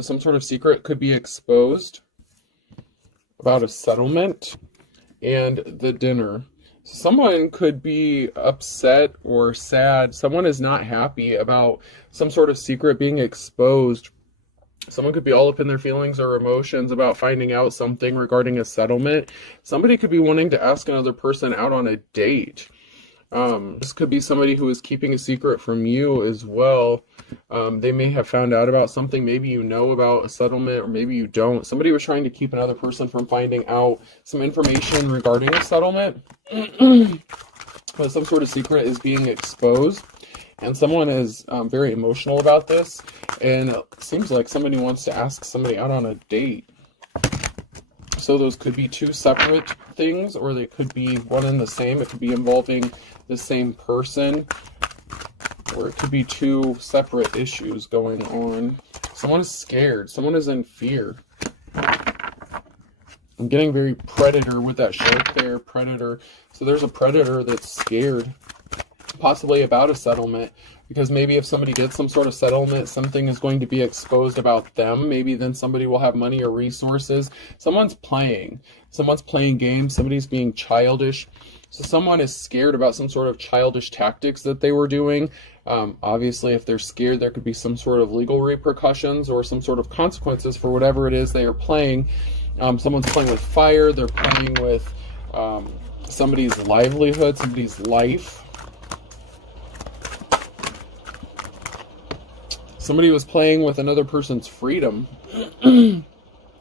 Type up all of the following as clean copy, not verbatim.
Some sort of secret could be exposed about a settlement and the dinner. Someone could be upset or sad. Someone is not happy about some sort of secret being exposed. Someone could be all up in their feelings or emotions about finding out something regarding a settlement. Somebody could be wanting to ask another person out on a date. This could be somebody who is keeping a secret from you as well. They may have found out about something. Maybe you know about a settlement, or maybe you don't. Somebody was trying to keep another person from finding out some information regarding a settlement. But some sort of secret is being exposed. And someone is very emotional about this. And it seems like somebody wants to ask somebody out on a date. So those could be two separate things, or they could be one and the same. It could be involving the same person, or it could be two separate issues going on. Someone is scared. Someone is in fear. I'm getting very predator with that shark there, predator. So there's a predator that's scared, possibly about a settlement, because maybe if somebody gets some sort of settlement, something is going to be exposed about them. Maybe then somebody will have money or resources. Someone's playing games. Somebody's being childish. So someone is scared about some sort of childish tactics that they were doing. Obviously, if they're scared, there could be some sort of legal repercussions or some sort of consequences for whatever it is they are playing. Someone's playing with fire. They're playing with somebody's livelihood, somebody's life. Somebody was playing with another person's freedom.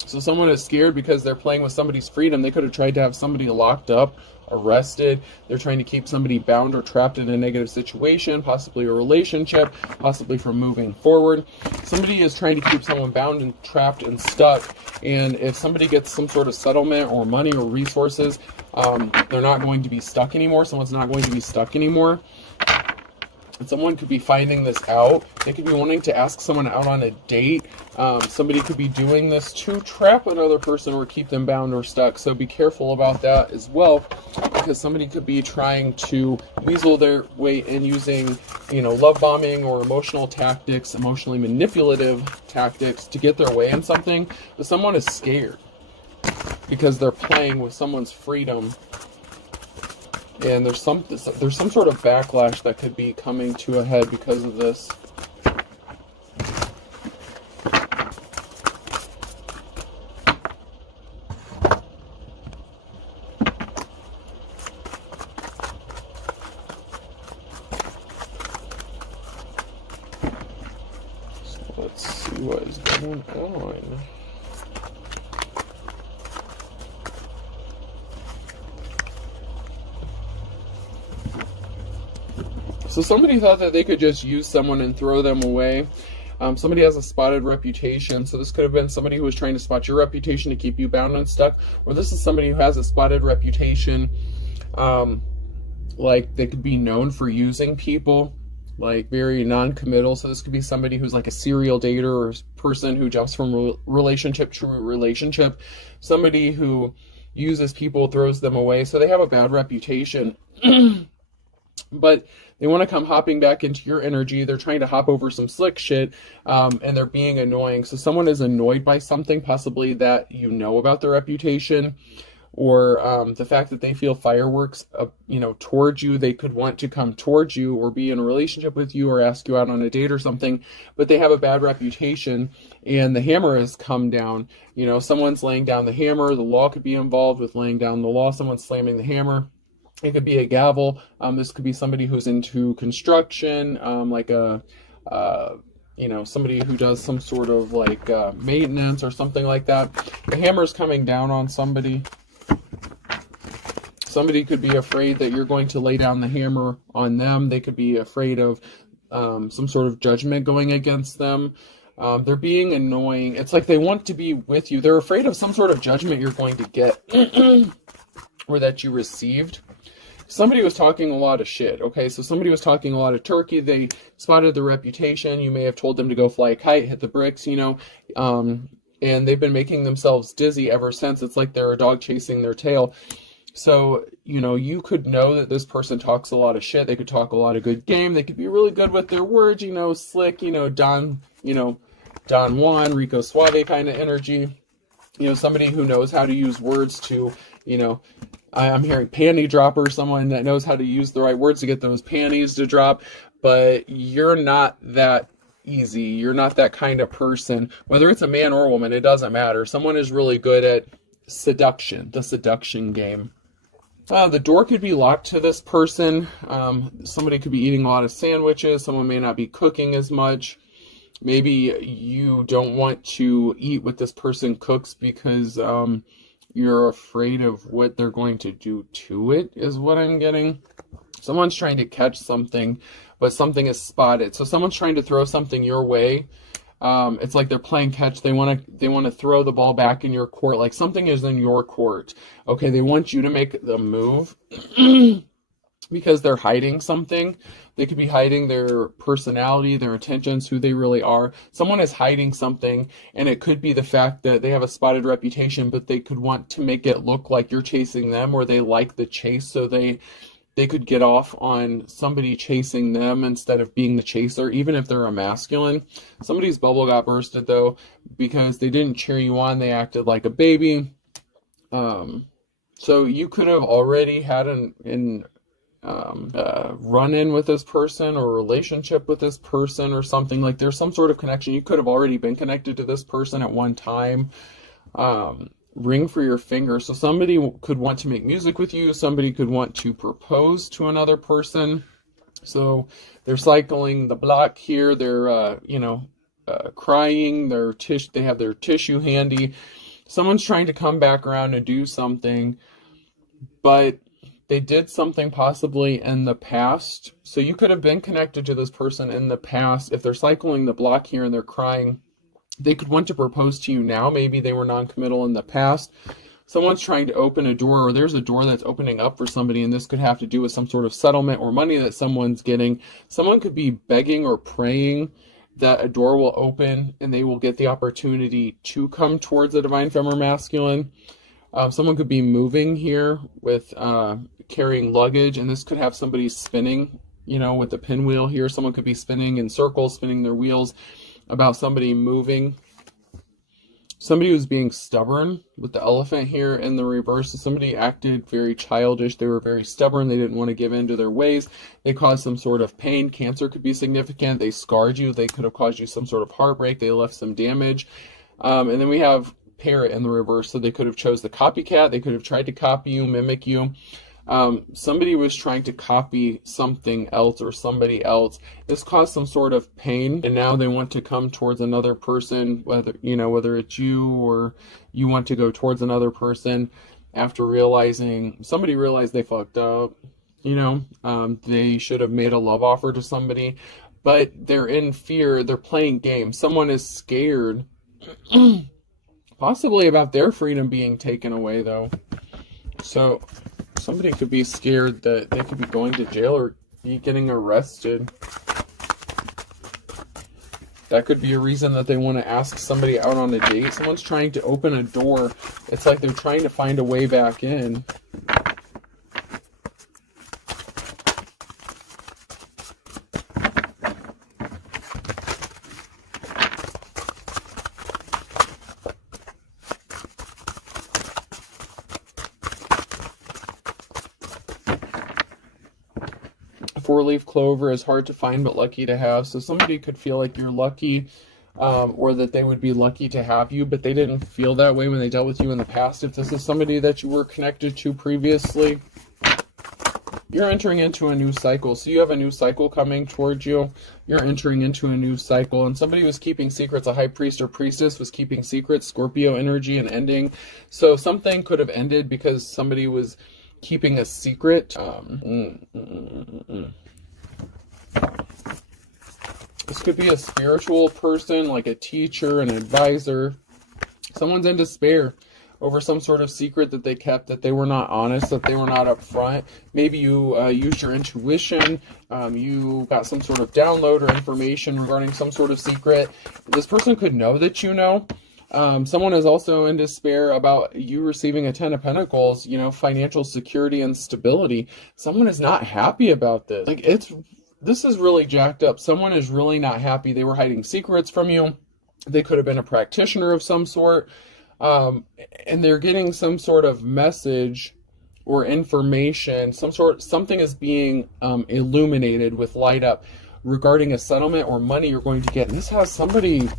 So someone is scared because they're playing with somebody's freedom. They could have tried to have somebody locked up, arrested. They're trying to keep somebody bound or trapped in a negative situation, possibly a relationship, possibly from moving forward. Somebody is trying to keep someone bound and trapped and stuck. And if somebody gets some sort of settlement or money or resources, they're not going to be stuck anymore. Someone's not going to be stuck anymore. And someone could be finding this out. They could be wanting to ask someone out on a date. Somebody could be doing this to trap another person or keep them bound or stuck. So be careful about that as well, because somebody could be trying to weasel their way in using, love bombing or emotional tactics, emotionally manipulative tactics to get their way in something. But someone is scared because they're playing with someone's freedom. And there's some sort of backlash that could be coming to a head because of this. So let's see what is going on. So somebody thought that they could just use someone and throw them away. Somebody has a spotted reputation. So this could have been somebody who was trying to spot your reputation to keep you bound and stuck. Or this is somebody who has a spotted reputation. Like they could be known for using people, like very non-committal. So this could be somebody who's like a serial dater or person who jumps from relationship to relationship. Somebody who uses people, throws them away. So they have a bad reputation. But they want to come hopping back into your energy. They're trying to hop over some slick shit, and they're being annoying. So someone is annoyed by something, possibly that you know about their reputation, or the fact that they feel fireworks, towards you. They could want to come towards you or be in a relationship with you or ask you out on a date or something, but they have a bad reputation, and the hammer has come down. Someone's laying down the hammer. The law could be involved with laying down the law. Someone's slamming the hammer. It could be a gavel. This could be somebody who's into construction, somebody who does some sort of maintenance or something like that. The hammer's coming down on somebody. Somebody could be afraid that you're going to lay down the hammer on them. They could be afraid of some sort of judgment going against them. They're being annoying. It's like they want to be with you. They're afraid of some sort of judgment you're going to get or that you received. Somebody was talking a lot of shit, okay? So somebody was talking a lot of turkey. They spotted the reputation. You may have told them to go fly a kite, hit the bricks, and they've been making themselves dizzy ever since. It's like they're a dog chasing their tail. So, you could know that this person talks a lot of shit. They could talk a lot of good game. They could be really good with their words, slick, Don, Don Juan, Rico Suave kind of energy. You know, somebody who knows how to use words to, you know, I'm hearing panty dropper, someone that knows how to use the right words to get those panties to drop, but you're not that easy. You're not that kind of person. Whether it's a man or a woman, it doesn't matter. Someone is really good at seduction, the seduction game. The door could be locked to this person. Somebody could be eating a lot of sandwiches. Someone may not be cooking as much. Maybe you don't want to eat what this person cooks because you're afraid of what they're going to do to it, is what I'm getting. Someone's trying to catch something, but something is spotted. So someone's trying to throw something your way. It's like they're playing catch. They want to throw the ball back in your court. Like something is in your court. Okay, they want you to make the move because they're hiding something. They could be hiding their personality, their intentions, who they really are. Someone is hiding something, and it could be the fact that they have a spotted reputation, but they could want to make it look like you're chasing them, or they like the chase, so they could get off on somebody chasing them instead of being the chaser, even if they're a masculine. Somebody's bubble got bursted, though, because they didn't cheer you on. They acted like a baby. So you could have already had run-in with this person or relationship with this person or something. Like there's some sort of connection. You could have already been connected to this person at one time. Ring for your finger. So somebody could want to make music with you. Somebody could want to propose to another person. So they're cycling the block here. They're, crying. They have their tissue handy. Someone's trying to come back around and do something, but they did something possibly in the past. So you could have been connected to this person in the past. If they're cycling the block here and they're crying, they could want to propose to you now. Maybe they were non-committal in the past. Someone's trying to open a door, or there's a door that's opening up for somebody, and this could have to do with some sort of settlement or money that someone's getting. Someone could be begging or praying that a door will open and they will get the opportunity to come towards a divine feminine masculine. Someone could be moving here with carrying luggage, and this could have somebody spinning, with the pinwheel here. Someone could be spinning in circles, spinning their wheels about somebody moving. Somebody was being stubborn with the elephant here in the reverse. Somebody acted very childish. They were very stubborn. They didn't want to give in to their ways. They caused some sort of pain. Cancer could be significant. They scarred you. They could have caused you some sort of heartbreak. They left some damage. And then we have parrot in the reverse. So they could have chose the copycat. They could have tried to copy you, mimic you. Somebody was trying to copy something else or somebody else. This caused some sort of pain, and now they want to come towards another person, whether it's you or you want to go towards another person after somebody realized they fucked up. They should have made a love offer to somebody, but they're in fear. They're playing games. Someone is scared, possibly about their freedom being taken away, though. So somebody could be scared that they could be going to jail or be getting arrested. That could be a reason that they want to ask somebody out on a date. Someone's trying to open a door. It's like they're trying to find a way back in. Four-leaf clover is hard to find but lucky to have. So somebody could feel like you're lucky, or that they would be lucky to have you, but they didn't feel that way when they dealt with you in the past. If this is somebody that you were connected to previously, you're entering into a new cycle. So you have a new cycle coming towards you. You're entering into a new cycle, and somebody was keeping secrets. A high priest or priestess was keeping secrets. Scorpio energy and ending. So something could have ended because somebody was keeping a secret. This could be a spiritual person, like a teacher, an advisor. Someone's in despair over some sort of secret that they kept, that they were not honest, that they were not upfront. Maybe you used your intuition. You got some sort of download or information regarding some sort of secret. This person could know that you know. Someone is also in despair about you receiving a 10 of Pentacles, financial security and stability. Someone is not happy about this. This is really jacked up. Someone is really not happy. They were hiding secrets from you. They could have been a practitioner of some sort, and they're getting some sort of message or information, something is being illuminated with light up regarding a settlement or money you're going to get. And this has somebody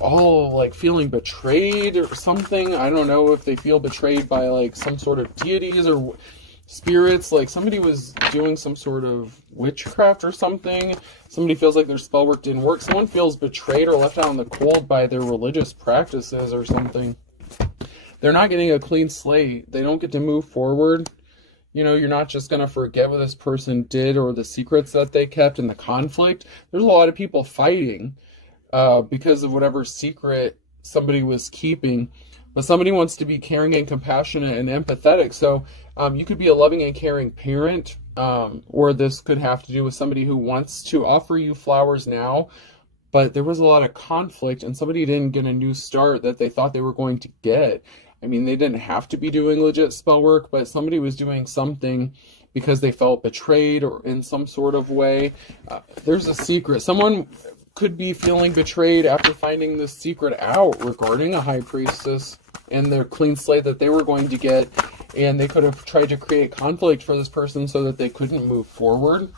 all like feeling betrayed or something. I don't know if they feel betrayed by like some sort of deities or spirits, like somebody was doing some sort of witchcraft or something. Somebody feels like their spell work didn't work. Someone feels betrayed or left out in the cold by their religious practices or something. They're not getting a clean slate. They don't get to move forward. You know, you're not just going to forget what this person did or the secrets that they kept and the conflict. There's a lot of people fighting because of whatever secret somebody was keeping. But somebody wants to be caring and compassionate and empathetic. So you could be a loving and caring parent, or this could have to do with somebody who wants to offer you flowers now, but there was a lot of conflict and somebody didn't get a new start that they thought they were going to get. I mean, they didn't have to be doing legit spell work, but somebody was doing something because they felt betrayed or in some sort of way. There's a secret. Someone could be feeling betrayed after finding this secret out regarding a high priestess and their clean slate that they were going to get, and they could have tried to create conflict for this person so that they couldn't move forward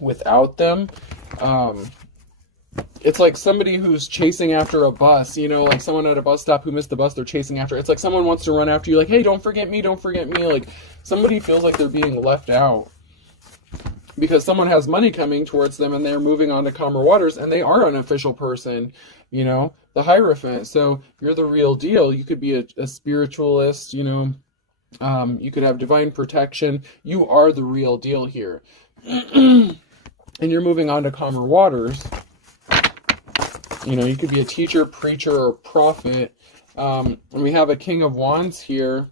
without them. It's like somebody who's chasing after a bus, you know, like someone at a bus stop who missed the bus they're chasing after. It's like someone wants to run after you, like, hey, don't forget me, don't forget me. Like somebody feels like they're being left out because someone has money coming towards them and they're moving on to calmer waters, and they are an official person, you know, the Hierophant. So you're the real deal. You could be a spiritualist, you know, you could have divine protection. You are the real deal here. And you're moving on to calmer waters. You know, you could be a teacher, preacher, or prophet. And we have a King of Wands here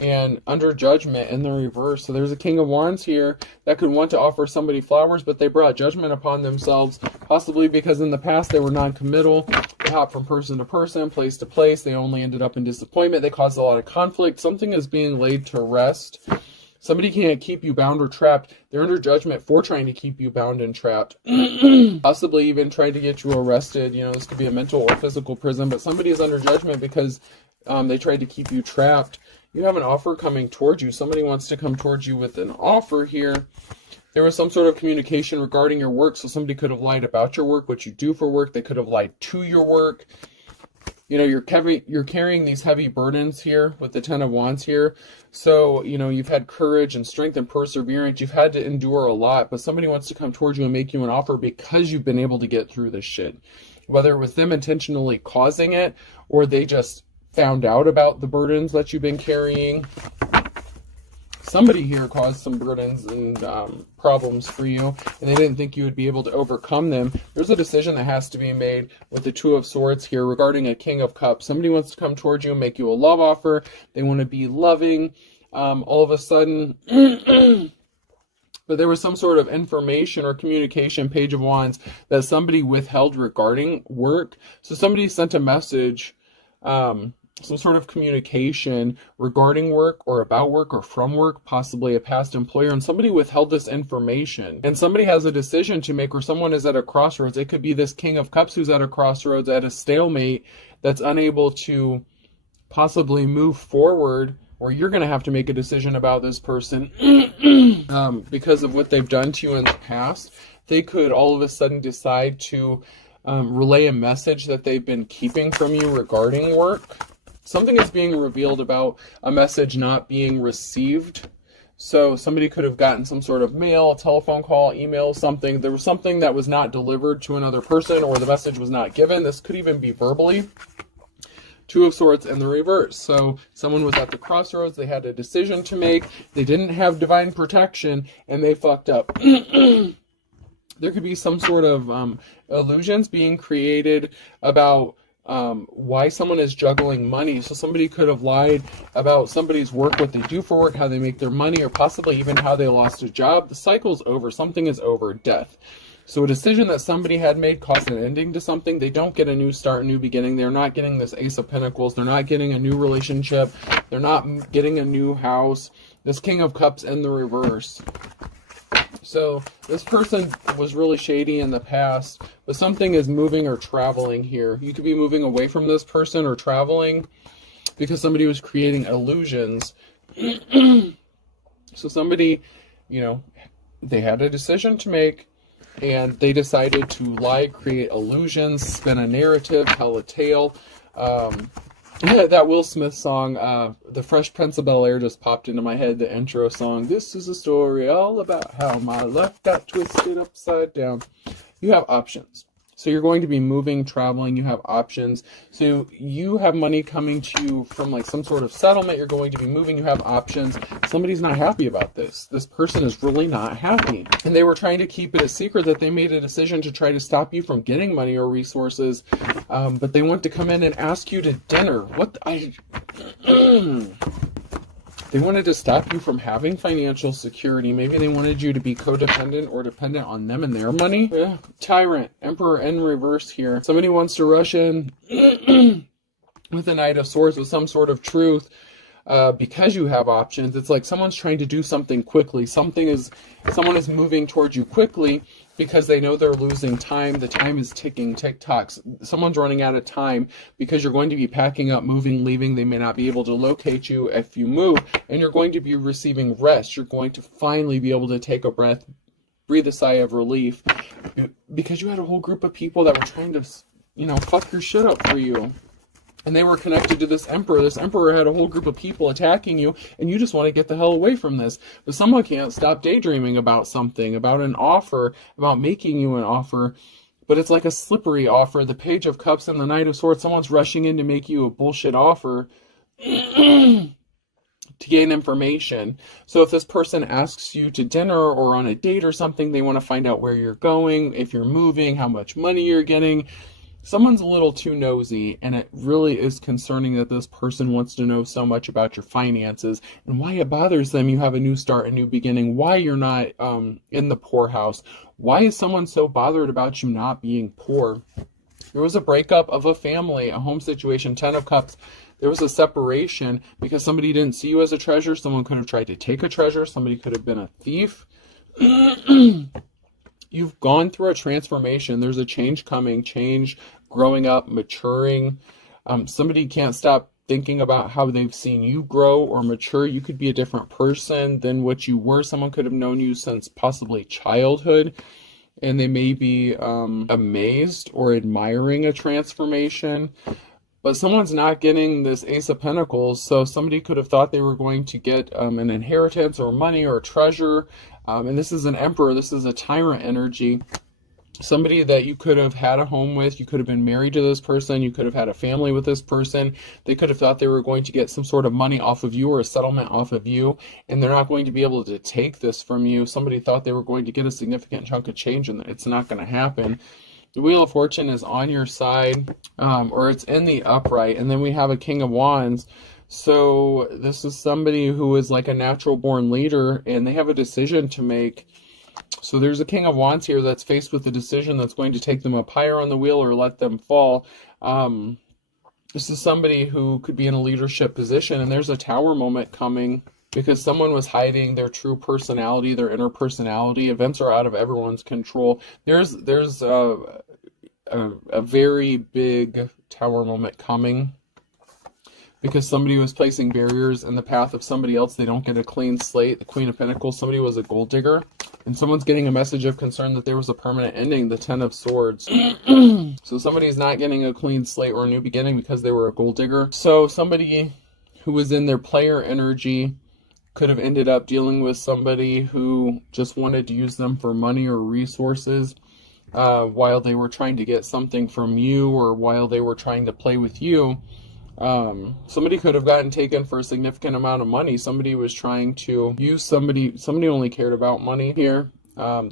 and under judgment in the reverse. So there's a King of Wands here that could want to offer somebody flowers, but they brought judgment upon themselves, possibly because in the past they were non-committal. They hopped from person to person, place to place. They only ended up in disappointment. They caused a lot of conflict. Something is being laid to rest. Somebody can't keep you bound or trapped. They're under judgment for trying to keep you bound and trapped. Possibly even trying to get you arrested. You know, this could be a mental or physical prison, but somebody is under judgment because they tried to keep you trapped. You have an offer coming towards you. Somebody wants to come towards you with an offer here. There was some sort of communication regarding your work, so somebody could have lied about your work, what you do for work. They could have lied to your work. You know, you're carrying these heavy burdens here with the Ten of Wands here. So, you know, you've had courage and strength and perseverance. You've had to endure a lot, but somebody wants to come towards you and make you an offer because you've been able to get through this shit. Whether it was them intentionally causing it or they just found out about the burdens that you've been carrying. Somebody here caused some burdens and problems for you, and they didn't think you would be able to overcome them. There's a decision that has to be made with the Two of Swords here regarding a King of Cups. Somebody wants to come towards you and make you a love offer. They want to be loving. All of a sudden, but there was some sort of information or communication, Page of Wands, that somebody withheld regarding work. So somebody sent a message, some sort of communication regarding work or about work or from work, possibly a past employer, and somebody withheld this information. And somebody has a decision to make, or someone is at a crossroads. It could be this King of Cups who's at a crossroads, at a stalemate, that's unable to possibly move forward, or you're going to have to make a decision about this person because of what they've done to you in the past. They could all of a sudden decide to relay a message that they've been keeping from you regarding work. Something is being revealed about a message not being received. So somebody could have gotten some sort of mail, a telephone call, email, something. There was something that was not delivered to another person, or the message was not given. This could even be verbally. Two of Swords in the reverse. So someone was at the crossroads. They had a decision to make. They didn't have divine protection, and they fucked up. There could be some sort of illusions being created about why someone is juggling money. So somebody could have lied about somebody's work, what they do for work, how they make their money, or possibly even how they lost a job. The cycle's over. Something is over. Death. So a decision that somebody had made caused an ending to something. They don't get a new start, a new beginning. They're not getting this Ace of Pentacles. They're not getting a new relationship. They're not getting a new house. This King of Cups in the reverse. So this person was really shady in the past, but something is moving or traveling here. You could be moving away from this person or traveling because somebody was creating illusions. So somebody, you know, they had a decision to make, and they decided to lie, create illusions, spin a narrative, tell a tale. That Will Smith song, The Fresh Prince of Bel-Air, just popped into my head, the intro song. This is a story all about how my life got twisted upside down. You have options. So you're going to be moving, traveling, you have options. So you have money coming to you from like some sort of settlement, you're going to be moving, you have options. Somebody's not happy about this. This person is really not happy. And they were trying to keep it a secret that they made a decision to try to stop you from getting money or resources. But they want to come in and ask you to dinner. They wanted to stop you from having financial security. Maybe they wanted you to be codependent or dependent on them and their money. Yeah. Tyrant, Emperor in reverse here. Somebody wants to rush in with the Knight of Swords with some sort of truth because you have options. It's like someone's trying to do something quickly. Someone is moving towards you quickly because they know they're losing time. The time is ticking, tick-tocks. Someone's running out of time because you're going to be packing up, moving, leaving. They may not be able to locate you if you move, and you're going to be receiving rest. You're going to finally be able to take a breath, breathe a sigh of relief, because you had a whole group of people that were trying to, fuck your shit up for you. And they were connected to this emperor. This emperor had a whole group of people attacking you, and you just want to get the hell away from this. But someone can't stop daydreaming about something, about an offer, about making you an offer. But it's like a slippery offer. The Page of Cups and the Knight of Swords. Someone's rushing in to make you a bullshit offer to gain information. So if this person asks you to dinner or on a date or something, they want to find out where you're going, if you're moving, how much money you're getting. Someone's a little too nosy, and it really is concerning that this person wants to know so much about your finances and why it bothers them. You have a new start, a new beginning, why you're not in the poorhouse. Why is someone so bothered about you not being poor? There was a breakup of a family, a home situation, 10 of Cups. There was a separation because somebody didn't see you as a treasure. Someone could have tried to take a treasure. Somebody could have been a thief. You've gone through a transformation. There's a change coming, growing up, maturing. Somebody can't stop thinking about how they've seen you grow or mature. You could be a different person than what you were. Someone could have known you since possibly childhood, and they may be amazed or admiring a transformation. But someone's not getting this Ace of Pentacles, so somebody could have thought they were going to get an inheritance or money or treasure. And this is an Emperor. This is a tyrant energy. Somebody that you could have had a home with. You could have been married to this person. You could have had a family with this person. They could have thought they were going to get some sort of money off of you or a settlement off of you, and they're not going to be able to take this from you. Somebody thought they were going to get a significant chunk of change, and it's not going to happen. The Wheel of Fortune is on your side, or it's in the upright, and then we have a King of Wands. So this is somebody who is like a natural born leader, and they have a decision to make. So there's a King of Wands here that's faced with a decision that's going to take them up higher on the wheel or let them fall. This is somebody who could be in a leadership position, and there's a Tower moment coming because someone was hiding their true personality, their inner personality. Events are out of everyone's control. There's a very big Tower moment coming because somebody was placing barriers in the path of somebody else. They don't get a clean slate. The Queen of Pentacles, somebody was a gold digger, and someone's getting a message of concern that there was a permanent ending, the Ten of Swords. So somebody's not getting a clean slate or a new beginning because they were a gold digger. So somebody who was in their player energy could have ended up dealing with somebody who just wanted to use them for money or resources while they were trying to get something from you, or while they were trying to play with you. Somebody could have gotten taken for a significant amount of money. Somebody was trying to use somebody only cared about money here.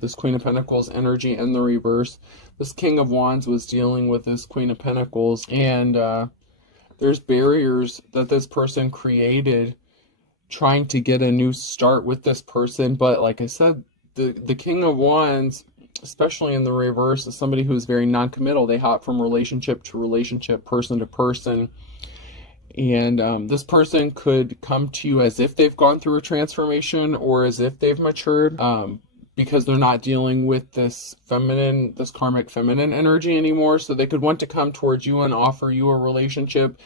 This Queen of Pentacles energy in the reverse. This King of Wands was dealing with this Queen of Pentacles, and there's barriers that this person created trying to get a new start with this person. But like I said, the King of Wands, especially in the reverse, is somebody who's very non-committal. They hop from relationship to relationship, person to person. And this person could come to you as if they've gone through a transformation or as if they've matured. because they're not dealing with this karmic feminine energy anymore. So they could want to come towards you and offer you a relationship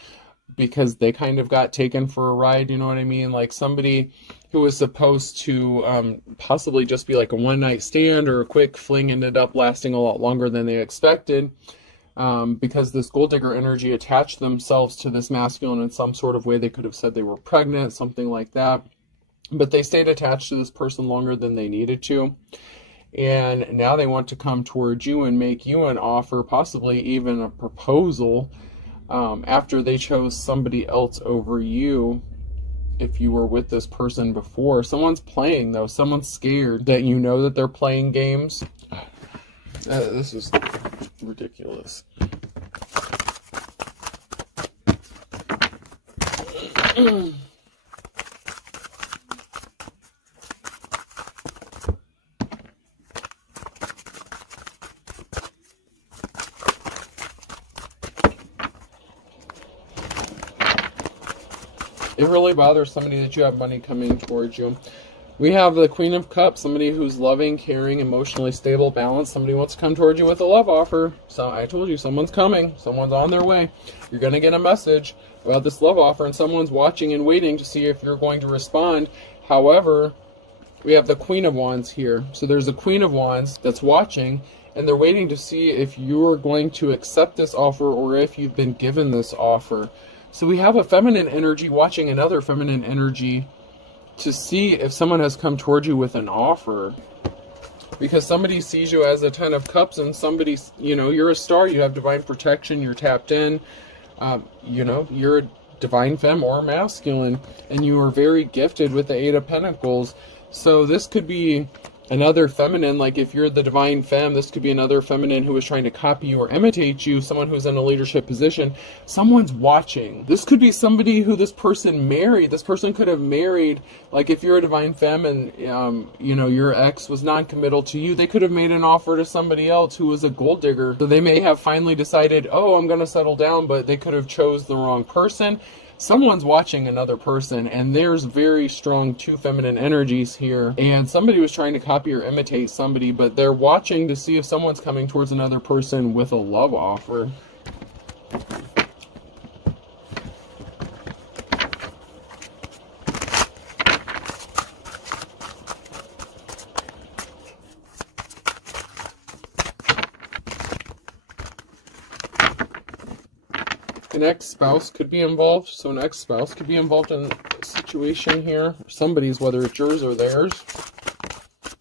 because they kind of got taken for a ride, you know what I mean? Like somebody who was supposed to possibly just be like a one-night stand or a quick fling ended up lasting a lot longer than they expected, because this gold digger energy attached themselves to this masculine in some sort of way. They could have said they were pregnant, something like that. But they stayed attached to this person longer than they needed to. And now they want to come towards you and make you an offer, possibly even a proposal, after they chose somebody else over you. If you were with this person before, someone's playing though. Someone's scared that you know that they're playing games. This is ridiculous. It really bothers somebody that you have money coming towards you. We have the Queen of Cups, somebody who's loving, caring, emotionally stable, balanced. Somebody wants to come towards you with a love offer. So I told you, someone's coming. Someone's on their way. You're going to get a message about this love offer, and someone's watching and waiting to see if you're going to respond. However, we have the Queen of Wands here. So there's a Queen of Wands that's watching, and they're waiting to see if you're going to accept this offer or if you've been given this offer. So we have a feminine energy watching another feminine energy to see if someone has come towards you with an offer. Because somebody sees you as a Ten of Cups, and somebody, you know, you're a star, you have divine protection, you're tapped in, you know, you're a divine femme or masculine, and you are very gifted with the Eight of Pentacles. So this could be another feminine, like if you're the divine femme, this could be another feminine who is trying to copy you or imitate you, someone who's in a leadership position. Someone's watching. This could be somebody who this person married. This person could have married, like if you're a divine femme and, you know, your ex was non-committal to you, they could have made an offer to somebody else who was a gold digger. So they may have finally decided, oh, I'm going to settle down, but they could have chose the wrong person. Someone's watching another person, and there's very strong two feminine energies here, and somebody was trying to copy or imitate somebody, but they're watching to see if someone's coming towards another person with a love offer. An ex-spouse could be involved, so an ex-spouse could be involved in a situation here. Somebody's, whether it's yours or theirs.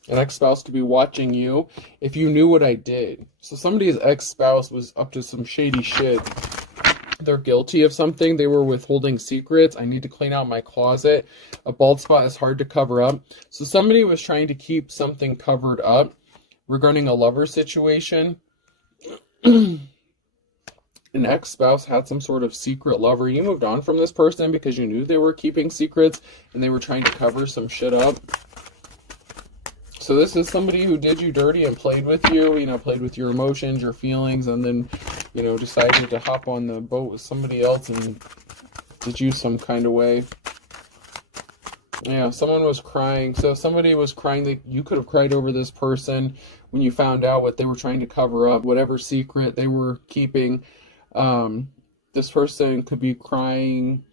An ex-spouse could be watching you. If you knew what I did. So somebody's ex-spouse was up to some shady shit. They're guilty of something. They were withholding secrets. I need to clean out my closet. A bald spot is hard to cover up. So somebody was trying to keep something covered up regarding a lover situation. An ex-spouse had some sort of secret lover. You moved on from this person because you knew they were keeping secrets and they were trying to cover some shit up. So this is somebody who did you dirty and played with you, you know, played with your emotions, your feelings, and then, you know, decided to hop on the boat with somebody else and did you some kind of way. Yeah, someone was crying. So somebody was crying that you could have cried over this person when you found out what they were trying to cover up, whatever secret they were keeping. This person could be crying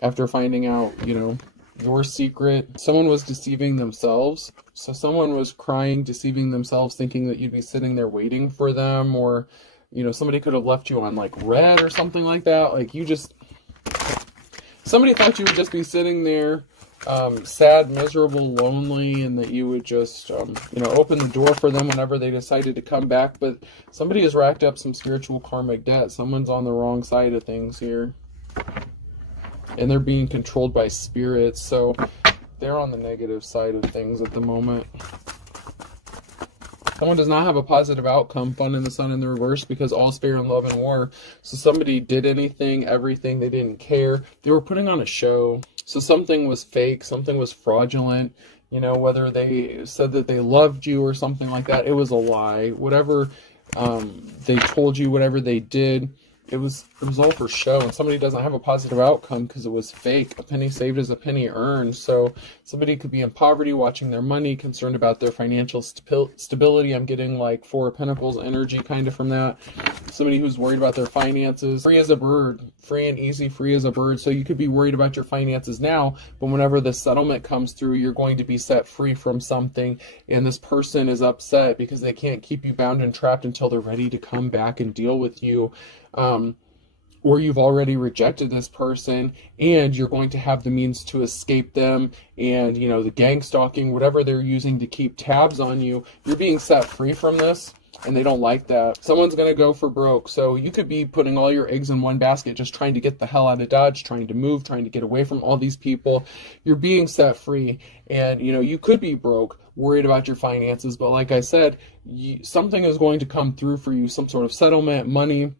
after finding out, you know, your secret. Someone was deceiving themselves. So someone was crying, deceiving themselves, thinking that you'd be sitting there waiting for them, or, you know, somebody could have left you on like red or something like that. Like somebody thought you would just be sitting there, sad, miserable, lonely, and that you would just, you know, open the door for them whenever they decided to come back. But somebody has racked up some spiritual karmic debt. Someone's on the wrong side of things here. And they're being controlled by spirits. So they're on the negative side of things at the moment. Someone does not have a positive outcome. Fun in the Sun in the reverse, because all's fair in love and war. So somebody did anything, everything. They didn't care. They were putting on a show. So something was fake, something was fraudulent, you know, whether they said that they loved you or something like that, it was a lie. Whatever they told you, whatever they did, it was all for show, and somebody doesn't have a positive outcome because it was fake. A penny saved is a penny earned. So somebody could be in poverty, watching their money, concerned about their financial stability. I'm getting like Four of Pentacles energy kind of from that. Somebody who's worried about their finances. Free as a bird, free and easy, free as a bird. So you could be worried about your finances now, but whenever the settlement comes through, you're going to be set free from something, and this person is upset because they can't keep you bound and trapped until they're ready to come back and deal with you. Or you've already rejected this person and you're going to have the means to escape them, and you know, the gang stalking, whatever they're using to keep tabs on you, you're being set free from this, and they don't like that. Someone's going to go for broke. So you could be putting all your eggs in one basket, just trying to get the hell out of Dodge, trying to move, trying to get away from all these people. You're being set free, and you know, you could be broke, worried about your finances, but like I said, something is going to come through for you, some sort of settlement, money,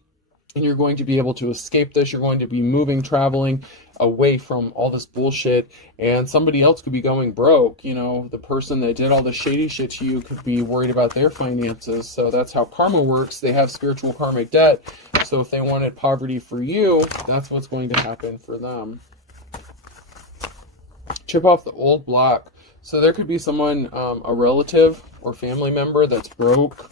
and you're going to be able to escape this. You're going to be moving, traveling away from all this bullshit, and somebody else could be going broke. You know, the person that did all the shady shit to you could be worried about their finances. So that's how karma works. They have spiritual karmic debt. So if they wanted poverty for you, that's what's going to happen for them. Chip off the old block. So there could be someone, a relative or family member that's broke,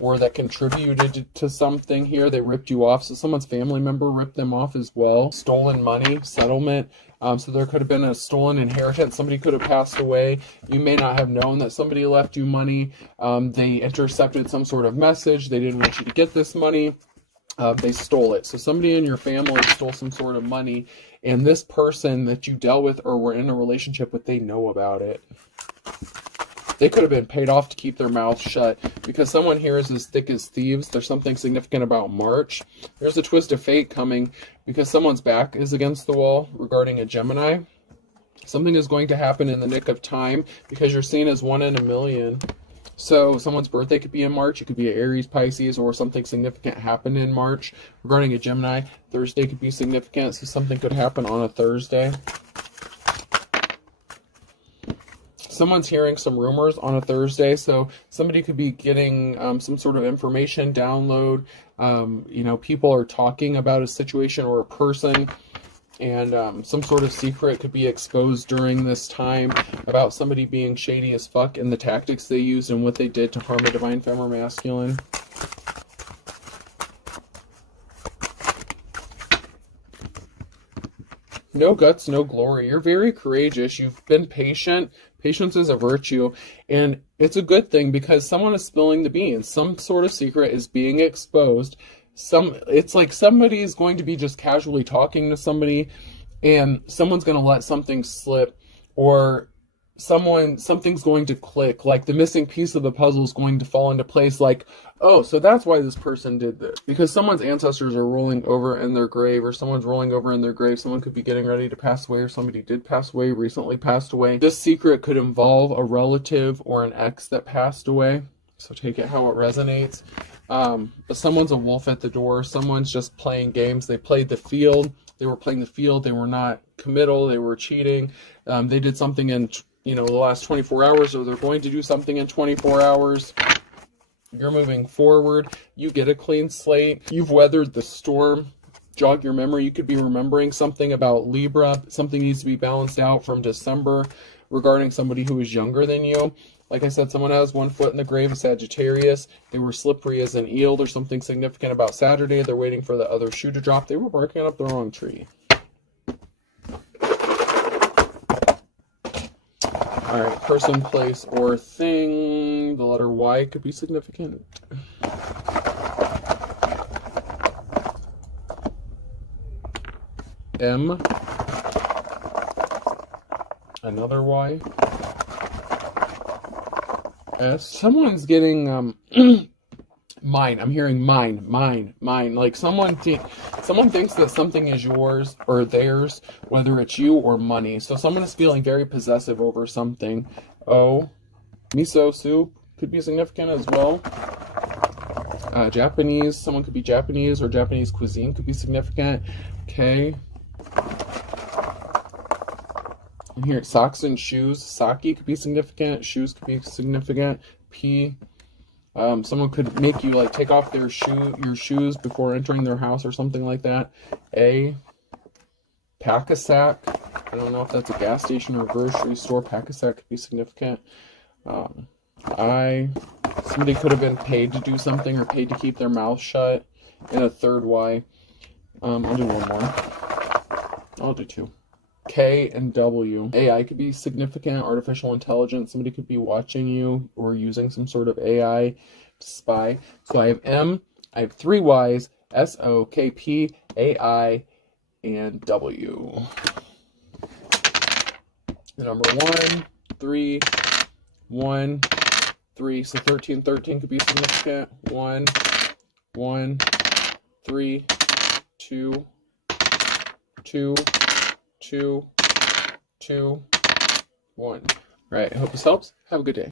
or that contributed to something here. They ripped you off. So someone's family member ripped them off as well. Stolen money, settlement. So there could have been a stolen inheritance. Somebody could have passed away. You may not have known that somebody left you money. They intercepted some sort of message. They didn't want you to get this money. They stole it. So somebody in your family stole some sort of money, and this person that you dealt with or were in a relationship with, they know about it. They could have been paid off to keep their mouth shut, because someone here is as thick as thieves. There's something significant about March. There's a twist of fate coming because someone's back is against the wall regarding a Gemini. Something is going to happen in the nick of time because you're seen as 1 in a million. So someone's birthday could be in March. It could be an Aries, Pisces, or something significant happened in March regarding a Gemini. Thursday could be significant, so something could happen on a Thursday. Someone's hearing some rumors on a Thursday, so somebody could be getting some sort of information, download. You know, people are talking about a situation or a person, and some sort of secret could be exposed during this time about somebody being shady as fuck and the tactics they used and what they did to harm a divine femme or masculine. No guts, no glory. You're very courageous. You've been patient. Patience is a virtue, and it's a good thing because someone is spilling the beans. Some sort of secret is being exposed. It's like somebody's going to be just casually talking to somebody, and someone's going to let something slip, or something's going to click, like the missing piece of the puzzle is going to fall into place, like, oh, so that's why this person did this, because someone's ancestors are rolling over in their grave, or someone's rolling over in their grave. Someone could be getting ready to pass away, or somebody did pass away, recently passed away. This secret could involve a relative or an ex that passed away, so take it how it resonates. But someone's a wolf at the door. Someone's just playing games. They played the field. They were playing the field. They were not committal. They were cheating. They did something in the last 24 hours, or they're going to do something in 24 hours. You're moving forward. You get a clean slate. You've weathered the storm. Jog your memory. You could be remembering something about Libra. Something needs to be balanced out from December regarding somebody who is younger than you. Like I said, someone has 1 foot in the grave, a Sagittarius. They were slippery as an eel. There's something significant about Saturday. They're waiting for the other shoe to drop. They were barking up the wrong tree. All right, person, place, or thing. The letter Y could be significant. M. Another Y. S. Someone's getting mine. I'm hearing mine. Like someone thinks that something is yours or theirs, whether it's you or money. So someone is feeling very possessive over something. O. Miso soup could be significant as well. Japanese. Someone could be Japanese, or Japanese cuisine could be significant. K. I'm hearing socks and shoes. Sake could be significant. Shoes could be significant. P. Someone could make you like take off your shoes before entering their house or something like that. A, pack-a-sack. I don't know if that's a gas station or a grocery store. Pack-a-sack could be significant. Somebody could have been paid to do something or paid to keep their mouth shut. And a third Y. I'll do one more. I'll do two. K and W. AI could be significant, artificial intelligence. Somebody could be watching you or using some sort of AI to spy. So I have M, I have three Y's, S, O, K, P, A, I, and W. The number 1, 3, 1, 3. So 13, 13 could be significant. 1, 1, 3, 2, 2, 2, 2, 1. All right, I hope this helps. Have a good day.